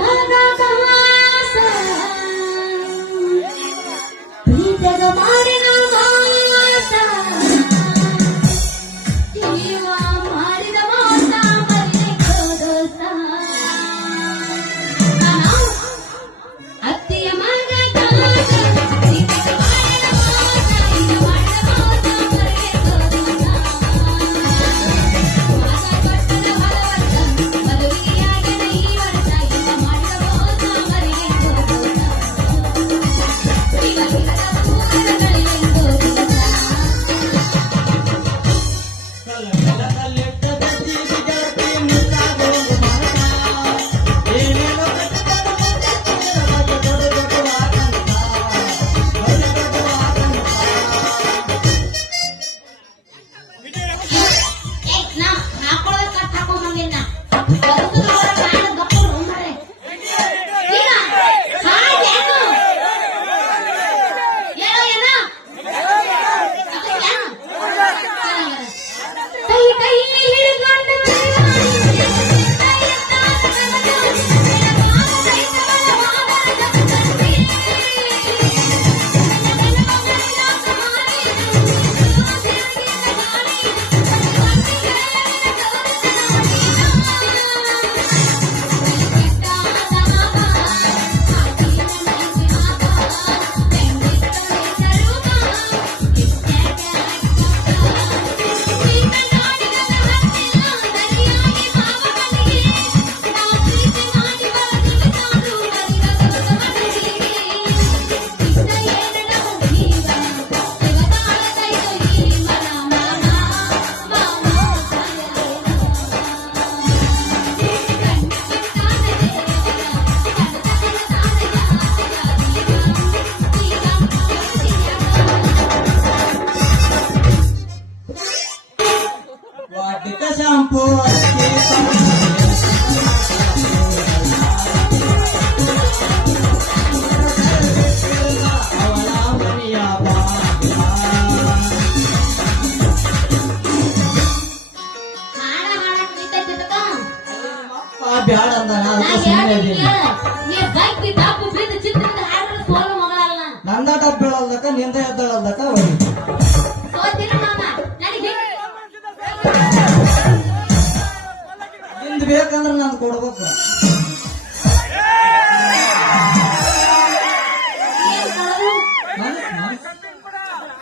ಮಗ ದಾಸ ಪ್ರೀತಗ ಮಾಡಿನ ಮಾಸ ಜೀವ ಮಾಡಿದ ಮೋಸ ಮರೆಯೋ ದೋಸ ಅತ್ತಿಯ ಮಗ ದಾಸ ಪ್ರೀತಗ ಮಾಡಿದ ಮೋಸ ಇದು ಮಾಡಿದ ಮೋಸ ಮರೆಯೋ ದೋಸ ಮದುವೆಯಾಗದ ಈ ವರ್ಷ ಈಗ ಮಾಡಿದ ಮೋಸ ಮರೆಯೋ ದೋಸ ಈಗ ಇರದ ಮೂರಗಳಿಗೆಂದು ದಿವಸ ಕಲ್ಲಿಟ್ಟ ಗದ್ದಿಗೆ ಗೆಳತಿ ಮುತ್ತಾದೊಂದು ಮಾತ. ಏನೇನೋ ಕಟ್ಟಿಕೊಂಡು ದೊಡ್ಡ ಆತಂಕ. ವಾಟಿಕ ಶಾಂಪೂ ಅವಳ ಮನೆಯ ಬಾಗಿಲ. ಬ್ಯಾಡ ಅಂದಾನ ಅದಕ್ಕೆ ಸುಮ್ಮನೆ ಇದೀನಿ. ನಂದ ಡಬ್ಬ ಬೀಳಲ್ದಕ್ಕ ನಿಂದ ಎದ್ದಳಲ್ದಕ್ಕ ಹೊಡಿ. ನಿಂದ ಬೇಕಂದ್ರೆ ನಾನು ಕೊಡ್ಬೇಕು.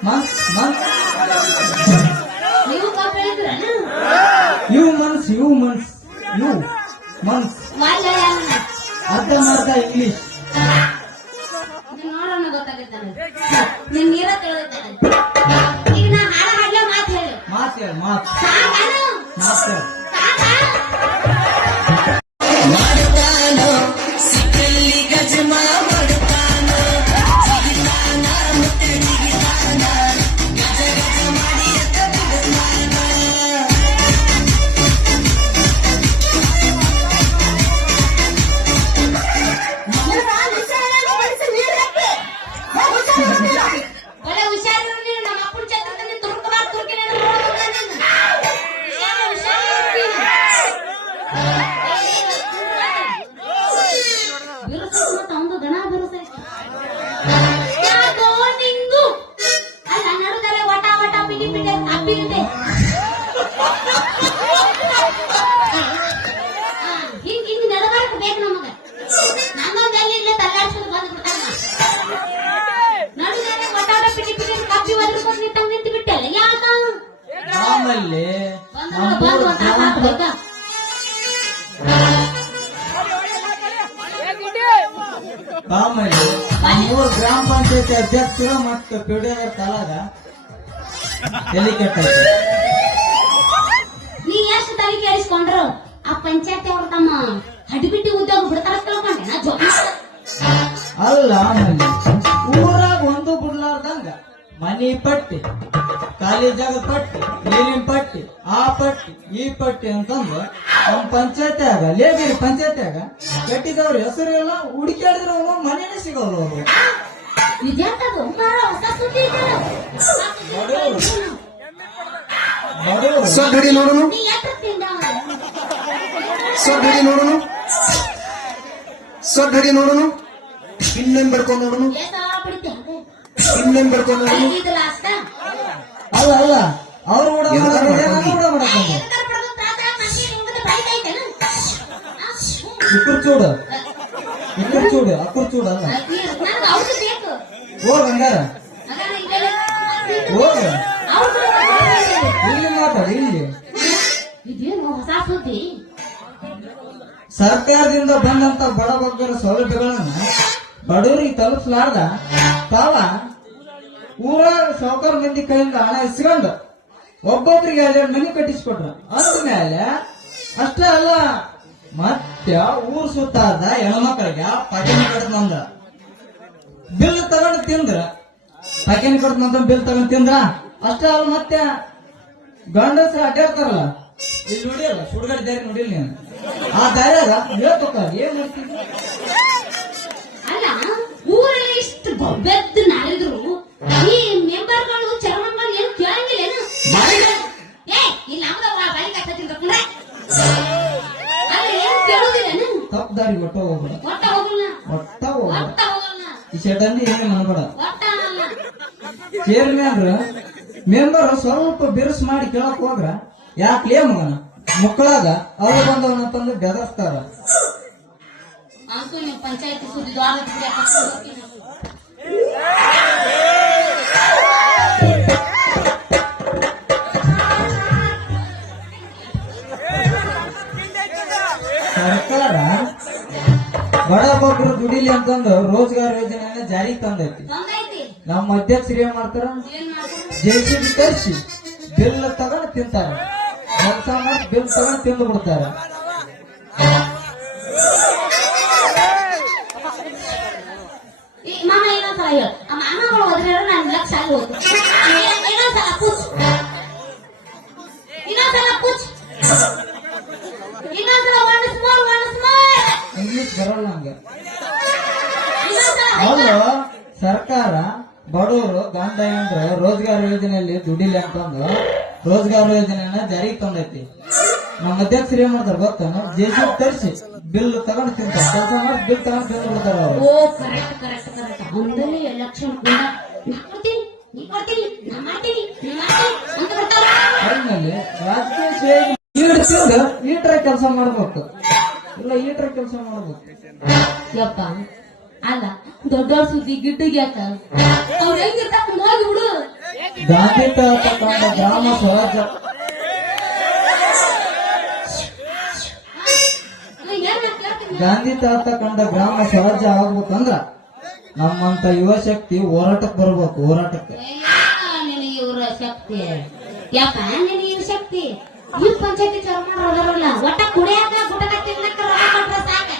ಮನ್ಸ್ ಮನ್ಸ್ ನೀವು ಕಬ್ಬು ಹೇಳಿದ್ರೇನು? ಇವು ಮನ್ಸ್ ಇವು ಮನ್ಸ್ ಇವು ಮನ್ಸ್ ಅರ್ಧ ಮಾರ್ಧ ಇಂಗ್ಲಿಷ್. ನೋಡೋಣ ಗೊತ್ತಾಗುತ್ತೆ ನಿನ್ ನೀರ ತಿಳಿದಿದ್ದಾನೆ. ಈಗ ನಾ ಹಾಡ ಹಾಡ್ಲೆ ಮಾತು ಹೇಳು. ಮಾತ್ ಹೇಳ ಮಾತ್ ಸಾಕಾನು? ಮಾತ್ ಹೇಳ. ಸಾಕಾ? ಒಳ್ಳೆ ಹುಷಾರು ನೀನು. ನಮ್ಮ ಅಪ್ಪನ ಛತ್ರ ನೀನು ತುರ್ಕಬಾರ್ದು, ತುರ್ಕಿನ ಬಿರುಸು ಮತ್ತ ಒಂದು ಗಣ ಬಿರುಸು ಯಾಕೋ ನಿಂದು ಅಲ್ಲ ನಡುಗರೆ ವಟ ವಟ ಪಿಟಿ ಪಿಟಿ ಅಪ್ಪಿಗಿದೆ. ಹಿಂಗ್ ಹಿಂಗ್ ನಡಗಾಡಕ್ ಬೇಕು ನಮಗ. ನಮ್ಮೊಂದು ಎಲ್ಲಿ ತಲ್ಲಾಡ್ಸ್ಕೊಂಡು ಬಂದು ಬಿಟ್ಟಾನ. ನಡುಗರೆ ವಟ ವಟ ಪಿಟಿ ಪಿಟಿ ಕಪ್ಪಿ ಒದ್ರಿಕೊಂಡು ನಿಂತಂಗ್ ನಿಂತು ಬಿಟ್ಟಲ್ಲ ಯಾಕ? ಆಮೇಲೆ ಬಂದು ಒಂದು ತಾಸ ಹಾಕ್ಬೇಕಾ? ಆಮೇಲೆ ನಮ್ಮೂರ್ ಗ್ರಾಮ ಪಂಚಾಯತಿ ಅಧ್ಯಕ್ಷರು ಮತ್ತು ಪಿಡಿಆರ್ ತಲಾಗ ತಲೆ ಕೆಟ್ಟೈತೆ. ನೀ ಎಷ್ಟು ತಲೆ ಕೇಳಿಸ್ಕೊಂಡ್ರು ಆ ಪಂಚಾಯತಿ ಅವ್ರ ತಮ್ಮ ಹಡಿಬಿಟ್ಟಿ ಉದ್ಯೋಗ ಬಿಡ್ತಾರ ತಿಳ್ಕೊಂಡೆ ನಾ ಜೋಡಿ. ಅಲ್ಲ ಆಮೇಲೆ ಊರಾಗ ಒಂದು ಬಿಡ್ಲಾರ್ದಂಗ ಮನಿ ಪಟ್ಟಿ, ಖಾಲಿ ಜಾಗ ಪಟ್ಟಿ, ನೀರಿನ ಪಟ್ಟಿ, ಆ ಪಟ್ಟಿ ಈ ಪಟ್ಟಿ ಅಂತಂದು ನಮ್ಮ ಪಂಚಾಯತ್ಯಾಗ ಲೇಗಿರಿ ಪಂಚಾಯತ್ಯಾಗ ಕಟ್ಟಿದವ್ರ ಹೆಸರು ಎಲ್ಲ ಹುಡುಕಾಡಿದ್ರೆ ಮನೇನೆ ಸಿಗೋದು ಅವರು. ಇದ್ಯಾಕದು ಮಾರ ಹೊಸ ಸುದ್ದಿ ಇದೆ. ಬಡವರು ಸರ್ ಗಾಡಿ ನೋಡೋಣ, ನೀ ಎತ್ತ ತಿಂದ ಸರ್ ಗಾಡಿ ನೋಡೋಣ. ಸೊಡ್ ಹಿಡಿ ನೋಡೋನು ಇನ್ನೇನ್ ಬರ್ಕೊಂಡ್ ನೋಡೋನು ಇನ್ನೇನ್ ಬರ್ಕೊಂಡ್ ನೋಡೋನು ಅಲ್ಲ ಅಲ್ಲ ಅವ್ರು ಕೂಡ ಎದಕ್ಕ ಮಾಡಕ್ಕೆ ಮಾಡ್ಕೊಂಡಿ? ನಾನು ಕೂಡ ಮಾಡಕ್ಕೆ ಇಕ್ಕರ್ ಚೂಡು ಅಕ್ಕರ್ ಚೂಡು ಅಲ್ಲ ಹೋಗ ಹಂಗಾರ ಹೋಗ ಇಲ್ಲಿ ಮಾತಾಡಿ ಇಲ್ಲಿ ಇದೇನು ಹೊಸ ಸುದ್ದಿ ಸರ್ಕಾರದಿಂದ ಬಂದಂತ ಬಡ ಬಗ್ಗರ ಸೌಲಭ್ಯಗಳನ್ನ ಬಡವರಿಗೆ ತಲುಪಿಸಲಾರ್ದ ತಾವ ಊರಾಗ ಸಾವುಕಾರ ಮಂದಿ ಕೈಯಿಂದ ಹಣ ಇಸ್ಕೊಂಡು ಒಬ್ಬೊಬ್ರಿಗೆ 2 ಮನಿ ಕಟ್ಟಿಸ್ಕೊಟ್ರ ಅಂದ್ಮೇಲೆ ಅಷ್ಟೇ ಅಲ್ಲ ಮತ್ತೆ ಊರ್ ಸುತ್ತಾದ ಹೆಣ್ಮಕ್ಳಿಗೆ ಪಕೆನ್ ಕಟ್ತಂದ ಬಿಲ್ ತಗೊಂಡು ತಿಂದ್ರ ಪಕೆನ್ ಕಟ್ತಂದ ಬಿಲ್ ತಗೊಂಡು ತಿಂದ್ರ ಅಷ್ಟೇ ಅಲ್ಲ ಮತ್ತೆ ಗಂಡಸ್ರು ಅಡ್ಡಾಡ್ತಾರಲ್ಲ ಇಲ್ಲಿ ನೋಡಿಯಲ್ಲ ಸುಡುಗಾಡಿ ದಾರಿ ನೋಡಿಲ್ಲ ನೀನು ಆ ದಾರ್ಯಾಗ ಹೇಳ್ತಕ್ಕ ಏನ್ ಮಾಡ್ತೀವಿ ಅಲ್ಲ ಊರಲ್ಲಿ ಇಷ್ಟು ಬೆದ್ದು ನಾಳಿದ್ರು ಈ ಮೆಂಬರ್ಗಳು ಚೇರ್ಮನ್ಗಳು ಏನು ಕೇಳಂಗಿಲ್ಲೇನು ಏ ಇಲ್ಲಿ ನಮ್ದವ್ವ ಬಾಯಿ ಕಟ್ಟತಿಂದ ಕುಂದ್ರೆ ಅಲ್ಲ ಏನು ಕೇಳುದಿಲ್ಲೇನು ತಪ್ಪು ದಾರಿ ಒಟ್ಟ ಹೋಗ್ಬೇಡ ಒಟ್ಟ ಹೋಗಲ್ಲ ಒಟ್ಟ ಹೋಗ್ಬೇಡ ಒಟ್ಟ ಹೋಗಲ್ಲ ಈ ಶೆಟ್ಟಂದಿ ಏನು ಅನ್ಬೇಡ ಒಟ್ಟ ಅನ್ನಲ್ಲ ಚೇರ್ಮ್ಯಾನ್ರು ಮೆಂಬರ್ ಸ್ವಲ್ಪ ಬಿರುಸ್ ಮಾಡಿ ಕೇಳಕ್ ಹೋದ್ರ ಯಾಕ್ಲೇ ಮಗನ ಮಕ್ಕಳಾಗ ಅವ್ರು ಬಂದವನಂತಂದು ಬೆದರ್ಸ್ತಾರ ಅಂತೂ ನೀವು ಪಂಚಾಯತಿ ಸುದ್ದಿ ದ್ವಾರ ಸರ್ಕಾರ ಬಡ ಬಗ್ಗರು ದುಡಿಲಿ ಅಂತಂದು ರೋಜ್ಗಾರ್ ಯೋಜನೆಯನ್ನ ಜಾರಿಗೆ ತಂದೈತಿ ತಂದೈತಿ ನಮ್ಮ ಅಧ್ಯಕ್ಷರು ಏನ್ ಮಾಡ್ತಾರ ಏನ್ ಮಾಡ್ತಾರೆ ಜೆಸಿಬಿ ತರಿಸಿ ಬಿಲ್ ತಗೊಂಡು ತಿಂತಾರ ಕೆಲಸ ಮಾಡಿ ಬಿಲ್ ತಗೊಂಡು ತಿಂದು ಬಿಡ್ತಾರ ಮಾಮ ಇನ್ನೊಂದ್ಸಲ ಹೇಳು ಆ ಮಾಮಗಳು ಹೋದ್ರೆ ನಾನು ಲಕ್ಷ ಅಲ್ಲಿ ಹೋಗ್ತು ಇನ್ನೊಂದ್ಸಲ ಪೂಚ್ ಇನ್ನೊಂದ್ಸಲ ಒನ್ ಸ್ಮಾಲ್ ಇಂಗ್ಲಿಷ್ ಬರಲ್ಲ ಹಂಗ ಇನ್ನೊಂದ್ಸಲ ಅಲ್ಲ ಸರ್ಕಾರ ಬಡವರು ಗಂಡ ಹೆಂಡ್ರ ರೋಜ್ಗಾರ್ ಯೋಜನೆಯಲ್ಲಿ ದುಡಿಲಿ ಅಂತಂದು ರೋಜ್ಗಾರ್ ಯೋಜನೆಯನ್ನ ಜಾರಿಗೆ ತಂದೈತಿ ನಮ್ಮ ಅಧ್ಯಕ್ಷರು ಏನ್ ಮಾಡ್ತಾರ ಗೊತ್ತಾನ ಜೆಸಿಬಿ ತರಿಸಿ ಬಿಲ್ ತಗೊಂಡು ತಿಂತಾರ ಕೆಲಸ ಮಾಡಿ ಬಿಲ್ ತಗೊಂಡು ತಿಂದು ಬಿಡ್ತಾರ ಅವ್ರು ಓ ಕರೆಕ್ಟ್ ಒಂದನೇ ಎಲೆಕ್ಷನ್ ಕೂಡ ನಾ ಕೊಡ್ತೀನಿ ನೀ ಕೊಡ್ತೀನಿ ನಾ ಮಾಡ್ತೀನಿ ಅಂತ ಬರ್ತಾರ ಆದ್ಮೇಲೆ ರಾಜಕೀಯ ಸೇವೆ ಈಡ್ ತಿಂದು ಈಟ್ರ ಕೆಲಸ ಮಾಡ್ಬೇಕು ಇಲ್ಲ ಈಟ್ರ ಕೆಲಸ ಮಾಡ್ಬೇಕು ಯಪ್ಪ ಅಲ್ಲ ದೊಡ್ಡವ್ರ ಸುದ್ದಿ ಗಿಡ್ಡಿಗೆ ಯಾಕ ಅವ್ರು ಹೆಂಗಿರ್ತಾಕ ನೋಡಿ ಬಿಡು ಗಾಂಧಿ ತಾತ ಕಂಡ ಗ್ರಾಮ ಸ್ವರಾಜ್ಯ ಗಾಂಧಿ ತಾತ ಕಂಡ ಗ್ರಾಮ ಸ್ವರಾಜ್ಯ ಆಗ್ಬೇಕಂದ್ರ ನಮ್ಮಂತ ಯುವ ಶಕ್ತಿ ಹೋರಾಟಕ್ಕೆ ಬರ್ಬೇಕು ಹೋರಾಟಕ್ಕೆ ನಿನಗೆ ಇವ್ರ ಶಕ್ತಿ ಯಾಕ ನಿನಗೆ ಇವ್ರ ಶಕ್ತಿ ಈ ಪಂಚಾಯತಿ ಚರ್ಮ ಅದಾರಲ್ಲ ಒಟ್ಟ ಕುಡಿಯಾಕ ಗುಟಕ ತಿನ್ನಕ ರೊಕ್ಕ ಕೊಟ್ರ ಸಾಕ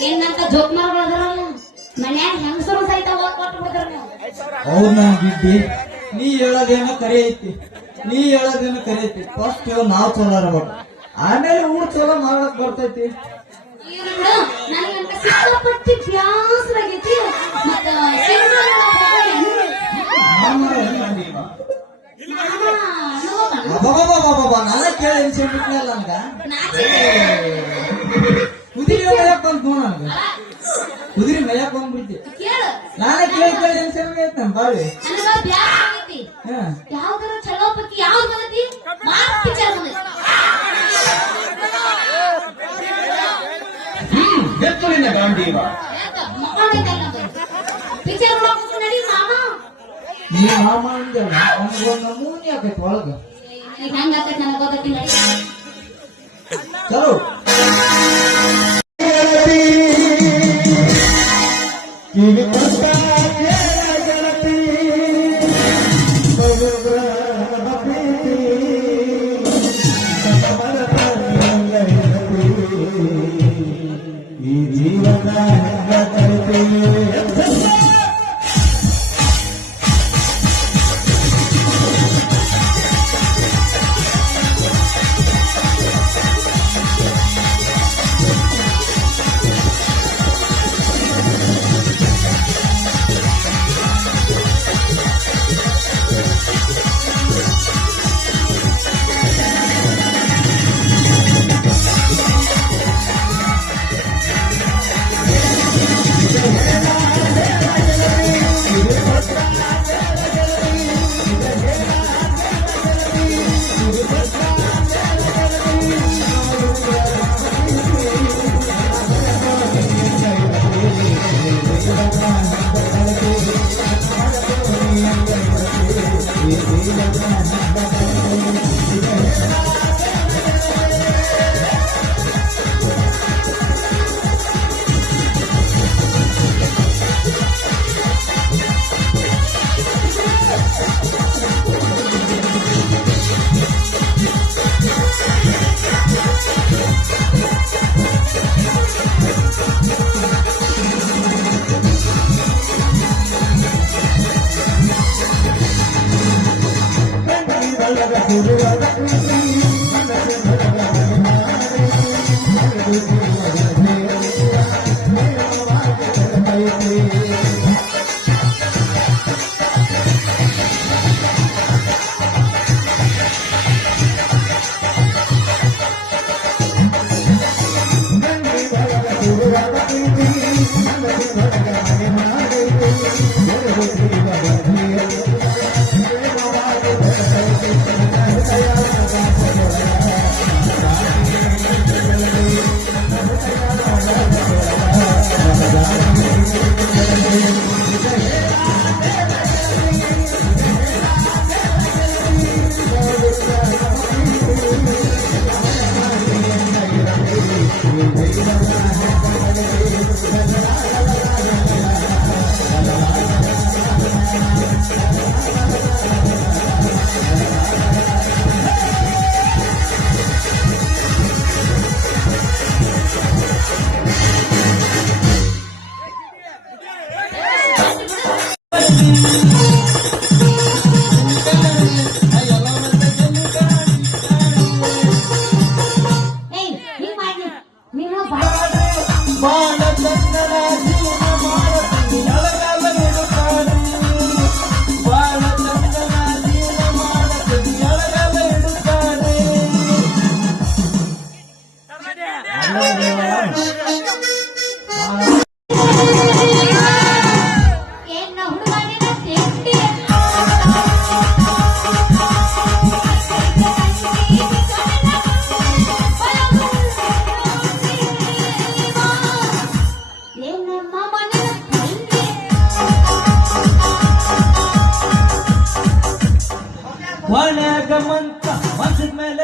ನಿನ್ನಂತ ಜೋಕ್ಮಾರ್ಗಳು ಅದಾರಲ್ಲ ಮನ್ಯಾಗ ಹೆಂಗಸರು ಸಹಿತ ಹೋಗಿ ಕೊಟ್ಟು ಬಿಡ್ತಾರ ನೀವು ಅವ್ರನ್ನ ಬಿದ್ದಿ ನೀ ಹೇಳೋದೇನೋ ಕರೆ ಐತಿ ಫಸ್ಟ್ ನಾವ್ ಚಲೋ ಇರ್ಬೇಕು ಆಮೇಲೆ ಊರ್ ಚಲೋ ಮಾಡಕ್ ಬರ್ತೈತಿ ಇವ್ರು ನನಗಂತ ಸಿಕ್ಕಾಪಟ್ಟಿ ಬ್ಯಾಸರಾಗೈತಿ ಮತ್ತ ನಾನೇ ಕೇಳಿ ಎನ್ಸಿಬಿಟ್ನಲ್ಲ ನನ್ಗ ಕುದುರೆ ಮೇಯಕ್ ಬಂದ್ ನೋಡ ನನ್ಗ ಕುದುರೆ ಮೇಯಕ್ ಬಂದ್ಬಿಡ್ತಿ ಕೇಳು ನಾನೇ ಕೇಳಿ ಎನ್ಸಿಬಿಟ್ ನನ್ ಬಾಳಿ ನನಗ ಬ್ಯಾಸರಾಗೈತಿ ಯಾವ್ದಾರ ಚಲೋ ಪಕ್ಕಿ ಯಾವ್ದು ಬಂದೈತಿ ಮಾಸ್ ಪಿಕ್ಚರ್ ಬಂದೈತಿ ಪಿಕ್ಚರ್ ನಡಿ ಮಾಮ ನೀ ಮಾಮ ಅಂದ ನಮ್ಗೊಂದು ನಮೂನಿ ಆಗೈತಿ ಒಳಗ ಹೆಂಗ ನನಗೆ ಗೊತ್ತೈತಿ ನಡಿ ಚಲೋ ಈ ಜೀವನ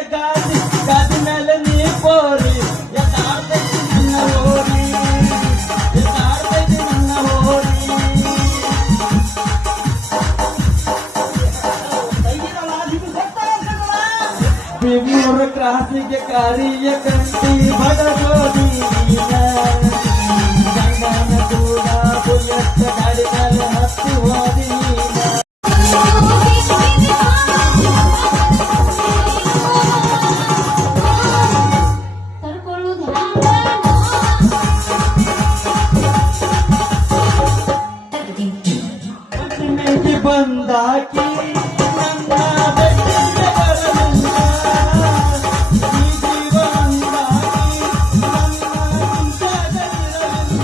ಗಾದಿ ಮೇಲೆ ನೀ ಕೋರಿ ಎತ್ತಾಡ್ತೈತಿ ನನ್ನ ಓರಿ ಎತ್ತಾಡ್ತೈತಿ ನನ್ನ ಓರಿ ಬಿವಿಯವರ ಕ್ರಾಸಿಗೆ ಕಾರಿಯ ಕಂಟಿ ಬಡಗೋದಿ ಗಂಡನ ಕೂಡ ಬುಲೆಟ್ ಗಾಡಿ ಮೇಲೆ ಹತ್ತಿ ಹೋದಿ ತಡ್ಕೊಳ್ಳೋದು ಮೇಟಿ ಬಂದಾಕಿ ನನ್ನ ಬೆಟ್ಟಿಗೆ ಬರಲಿಲ್ಲ ಈ ಜೀವ ಅಂದಾಕಿ ನನ್ನ ಹಿಂಸಾಗಲಿರಲಿಲ್ಲ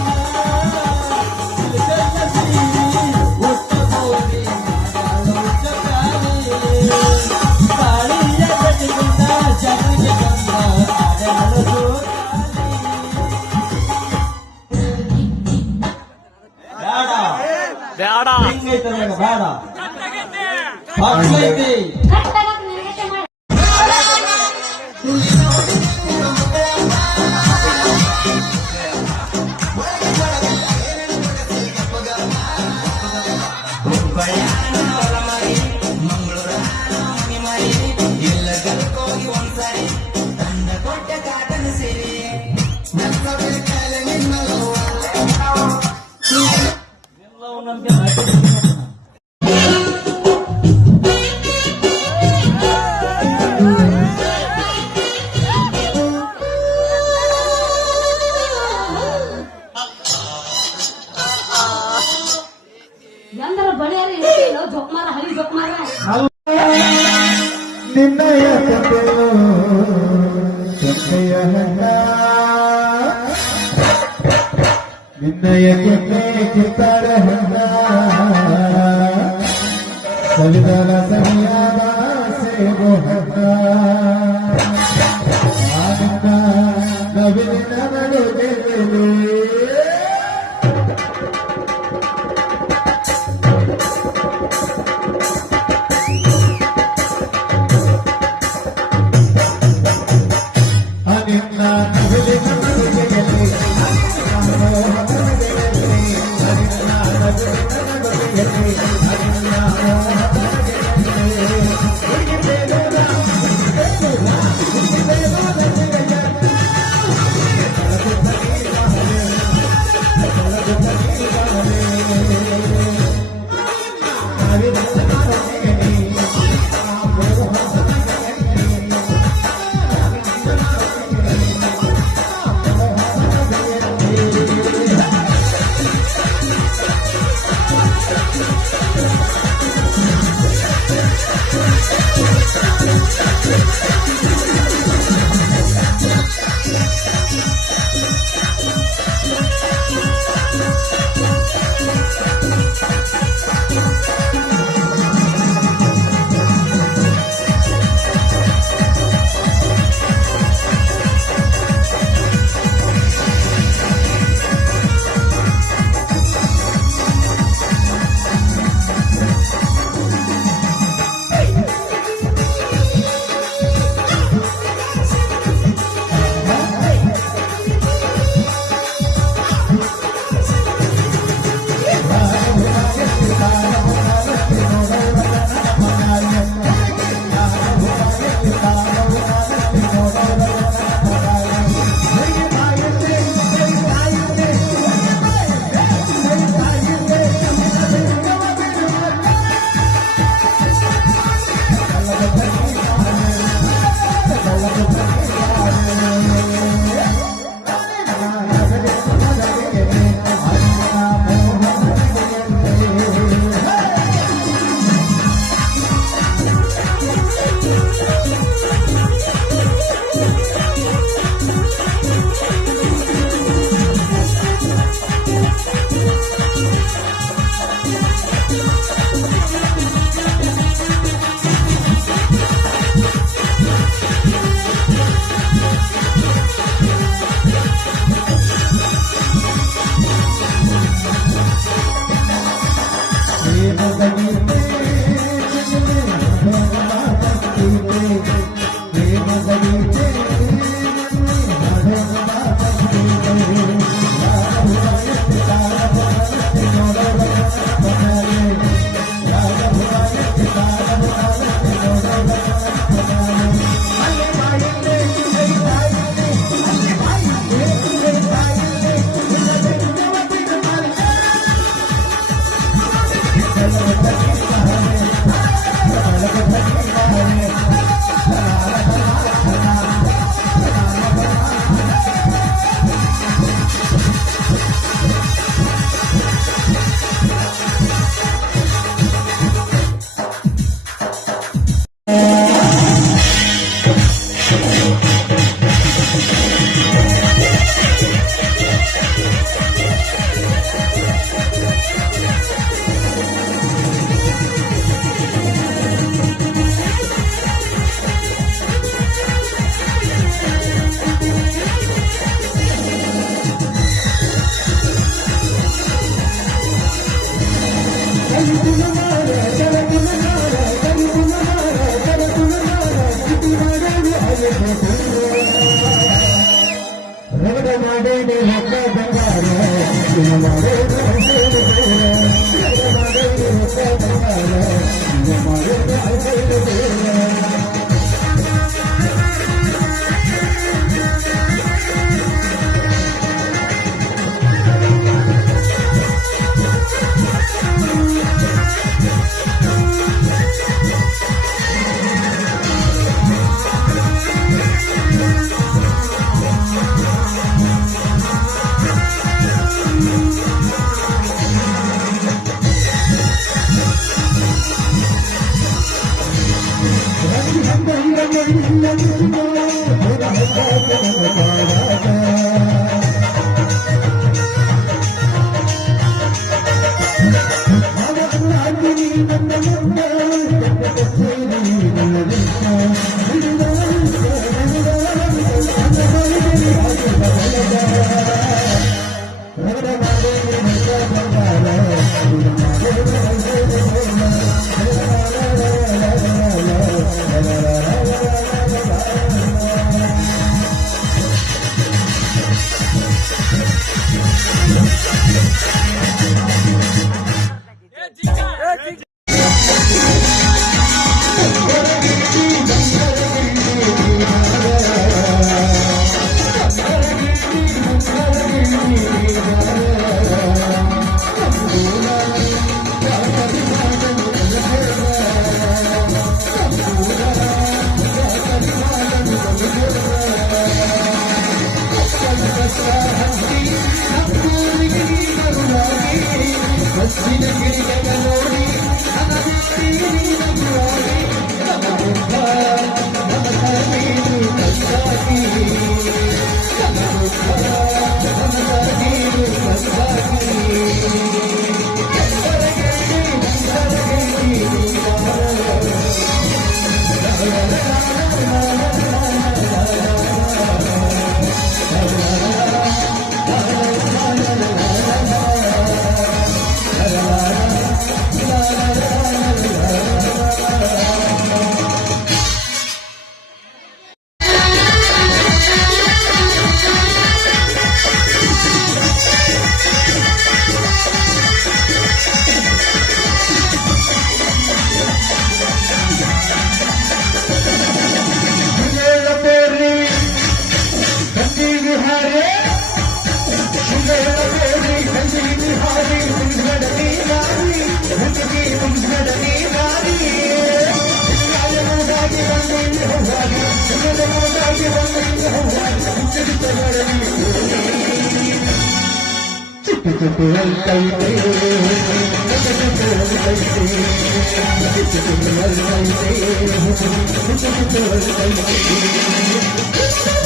ಹುಟ್ಟ ಗೋರಿ ಗಾಳಿಯ ಬೆಟ್ಟಿಗಿಂದ ಜಗಕ್ಕೆ ಬಂದ ಆಡಲು ಬೇಡ ಹಿಂಗೈತೆ ನನಗೆ ಬೇಡ ಹಂಗೈತಿ ಕಟ್ಟಾಗ ನಿರ್ಣಯ ಮಾಡಿ ಎಲ್ಲವೂ ನಮ್ಗೆ ಹಾಕಿದ್ರು. ಎಂದ್ರ ಬಳಿಯಾರ ಇರ್ತಿಲ್ಲ ಜೋಕ್ಮಾರ ಹಳಿ ಜೋಕ್ಮಾರ ನಿನ್ನಯ ತಂದೆಯೋ ತಂದೆಯ ಹಣ್ಣ ನಿನ್ನಯ ಕೆನ್ನೆ ಕಿತ್ತಾರ ಹಣ್ಣ ಸವಿದನ ಸವಿಯಾದ ಸೇಬು ಹಣ್ಣ ಆನಂದ ನವಿಲಿನ ನಡುವೆ ಅನಿನ್ನ ನವಿಲಿನ ನಡುವೆಯಲ್ಲಿ Thank you.